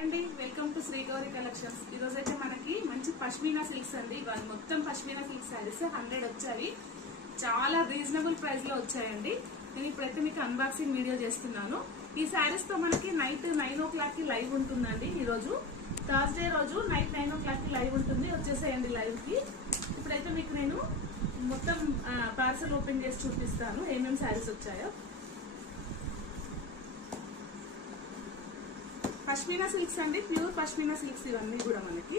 అండి welcome to Shri Gauri collections. ఈ రోజు అయితే మనకి మంచి పష్మీనా సిల్క్స్ అండి. ఇవాళ మొత్తం పష్మీనా సిల్క్ శారీస్ 100 వచ్చాయి. చాలా రీజనబుల్ ప్రైస్ లో వచ్చాయండి. నేను ఇప్పుడైతే మీకు అన్బాక్సింగ్ వీడియో చేస్తున్నాను. ఈ శారీస్ తో మనకి నైట్ 9 o'clock కి లైవ్ ఉంటుందండి. ఈ రోజు థర్స్డే రోజు నైట్ 9 o'clock కి లైవ్ ఉంటుంది. వచ్చేసేయండి లైవ్ కి. ఇప్పుడైతే మీకు నేను మొత్తం పార్సల్ ఓపెన్ చేసి చూపిస్తాను ఏమేమి శారీస్ వచ్చాయో. పష్మీనా సిల్క్స్ అండి, ప్యూర్ పష్మీనా సిల్క్స్ ఇవన్నీ కూడా మనకి.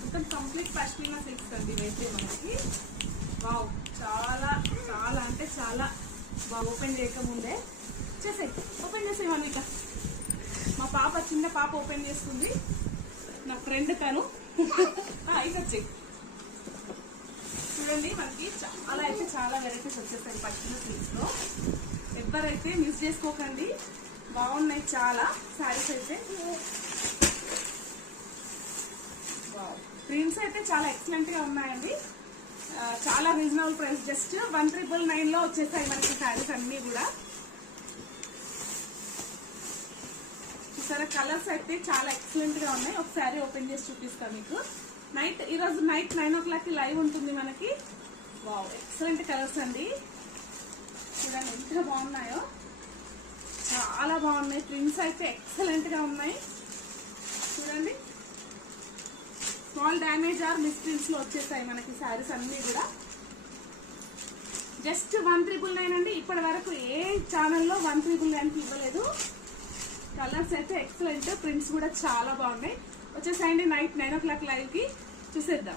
మొత్తం కంప్లీట్ పష్మీనా సిల్క్స్ అండి ఇవైతే మనకి. వావ్, చాలా చాలా అంటే చాలా బాగా. ఓపెన్ చేయకముందే ఓపెన్ చేసేవాళ్ళు ఇక మా పాప, చిన్న పాప ఓపెన్ చేస్తుంది. నా ఫ్రెండ్ తను. వచ్చి చూడండి, మనకి చాలా అయితే చాలా వెరైటీస్ వచ్చేస్తాయి పష్మీనా సిల్క్స్ లో. ఎవరైతే మిస్ చేసుకోకండి, బాగున్నాయి చాలా శారీస్ అయితే. ప్రింట్స్ అయితే చాలా ఎక్సలెంట్ గా ఉన్నాయండి. చాలా రీజనబుల్ ప్రైస్, జస్ట్ 1999 లో వచ్చేసాయి మనకి శారీస్ అన్ని కూడా. సరే, కలర్స్ అయితే చాలా ఎక్సలెంట్ గా ఉన్నాయి. ఒకసారి ఓపెన్ చేసి చూపిస్తాను మీకు. ఈరోజు నైట్ 9 o'clock కి లైవ్ ఉంటుంది మనకి. వావ్, ఎక్సలెంట్ కలర్స్ అండి. చూడండి ఎంత బాగున్నాయో, చాలా బాగున్నాయి. ప్రింట్స్ అయితే ఎక్సలెంట్ గా ఉన్నాయి. చూడండి, small damage are miss prints లో వచ్చేసాయి మనకి శారీస్ అన్ని కూడా. జస్ట్ 1999 అండి. ఇప్పటి వరకు ఏ ఛానల్లో 1999 ఇవ్వలేదు. కలర్స్ అయితే ఎక్సలెంట్, ప్రింట్స్ కూడా చాలా బాగున్నాయి. వచ్చేసాయండి నైట్ 9 o'clock లైవ్ కి. చూసేద్దాం.